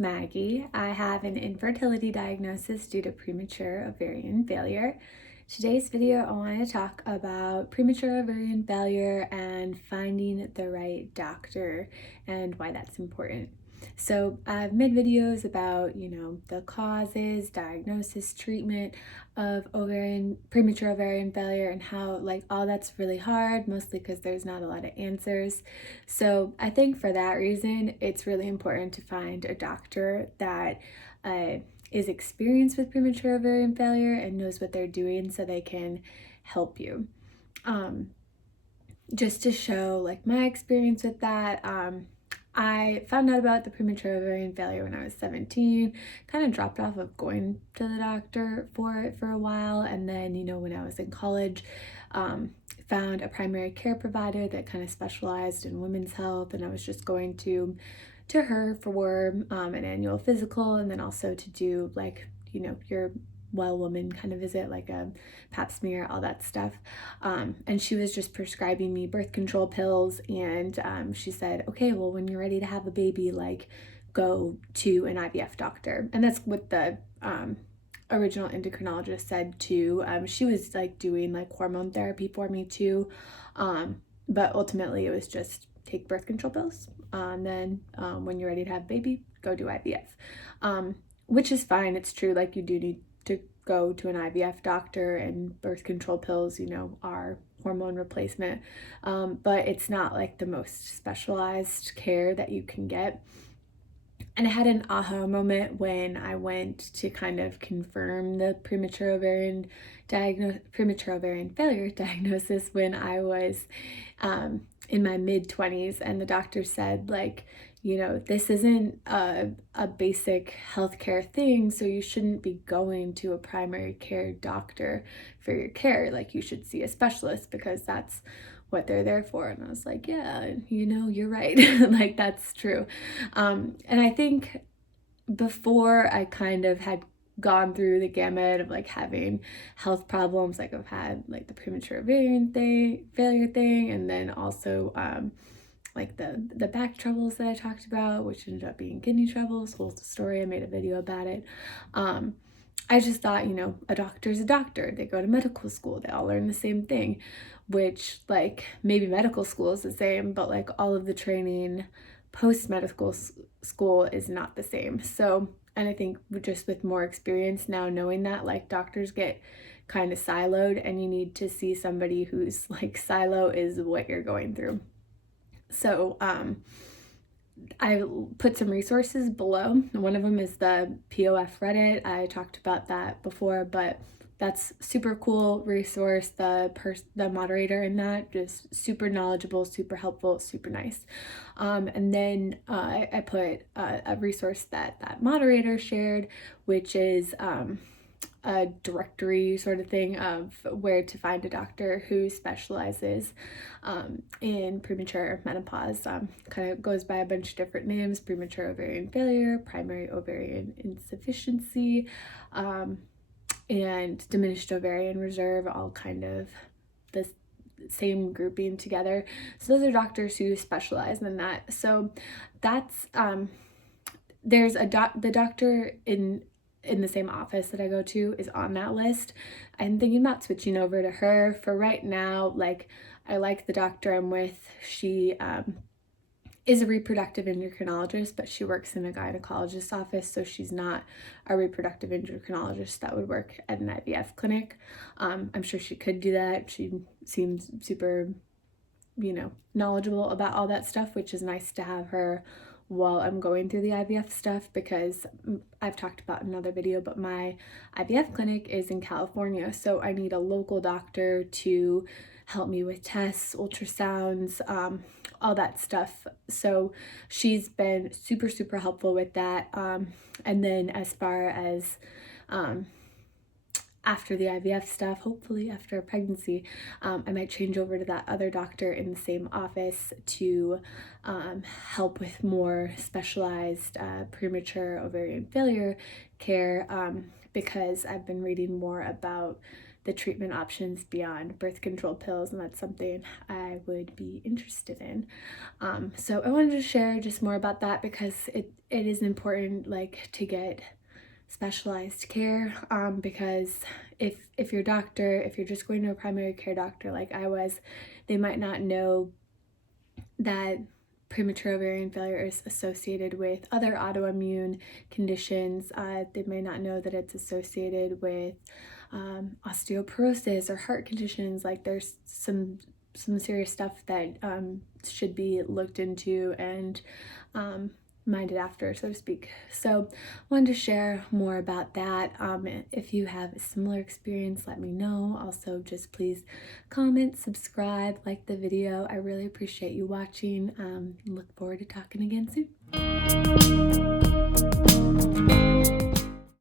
Maggie. I have an infertility diagnosis due to premature ovarian failure. Today's video, I want to talk about premature ovarian failure and finding the right doctor and why that's important. So I've made videos about, the causes, diagnosis, treatment of premature ovarian failure and how all that's really hard, mostly because there's not a lot of answers. So I think for that reason, it's really important to find a doctor that is experienced with premature ovarian failure and knows what they're doing so they can help you. Just to show my experience with that, I found out about the premature ovarian failure when I was 17, kind of dropped off of going to the doctor for it for a while. And then, when I was in college, found a primary care provider that kind of specialized in women's health. And I was just going to her for an annual physical, and then also to do your well woman kind of visit, like a pap smear, all that stuff. And she was just prescribing me birth control pills, and she said, okay, well, when you're ready to have a baby, go to an IVF doctor. And that's what the original endocrinologist said too. She was doing hormone therapy for me too, but ultimately it was just take birth control pills, and then when you're ready to have a baby, go do IVF, which is fine. It's true, you do need to go to an IVF doctor, and birth control pills, are hormone replacement, but it's not the most specialized care that you can get. And I had an aha moment when I went to kind of confirm the premature ovarian failure diagnosis when I was in my mid-20s, and the doctor said, this isn't a basic healthcare thing, so you shouldn't be going to a primary care doctor for your care. You should see a specialist because that's what they're there for. And I was like, yeah, you're right. That's true. And I think before I kind of had gone through the gamut of having health problems, I've had the premature ovarian failure thing, and then also the back troubles that I talked about, which ended up being kidney troubles. Whole story, I made a video about it. I just thought, a doctor's a doctor. They go to medical school. They all learn the same thing, which maybe medical school is the same, but all of the training post-medical school is not the same. So, and I think just with more experience now, knowing that doctors get kind of siloed, and you need to see somebody whose silo is what you're going through. So I put some resources below. One of them is the POF Reddit. I talked about that before, but that's super cool resource. The moderator in that, just super knowledgeable, super helpful, super nice. And then I put a resource that moderator shared, which is a directory sort of thing of where to find a doctor who specializes in premature menopause. Kind of goes by a bunch of different names: premature ovarian failure, primary ovarian insufficiency, and diminished ovarian reserve, all kind of the same grouping together. So those are doctors who specialize in that. So that's there's the doctor in the same office that I go to is on that list. I'm thinking about switching over to her. For right now, I like the doctor I'm with. She is a reproductive endocrinologist, but she works in a gynecologist's office, so she's not a reproductive endocrinologist that would work at an IVF clinic. I'm sure she could do that. She seems super, knowledgeable about all that stuff, which is nice to have her while I'm going through the IVF stuff, because I've talked about in another video, but my IVF clinic is in California, so I need a local doctor to help me with tests, ultrasounds, all that stuff. So she's been super, super helpful with that. And then as far as after the IVF stuff, hopefully after a pregnancy, I might change over to that other doctor in the same office to help with more specialized premature ovarian failure care, because I've been reading more about the treatment options beyond birth control pills, and that's something I would be interested in. So I wanted to share just more about that because it is important, like, to get specialized care, because if your doctor, if you're just going to a primary care doctor like I was, they might not know that premature ovarian failure is associated with other autoimmune conditions. They may not know that it's associated with osteoporosis or heart conditions. Like, there's some serious stuff that should be looked into and minded after, so to speak. So I wanted to share more about that. If you have a similar experience, let me know. Also, just please comment, subscribe, like the video. I really appreciate you watching. Look forward to talking again soon.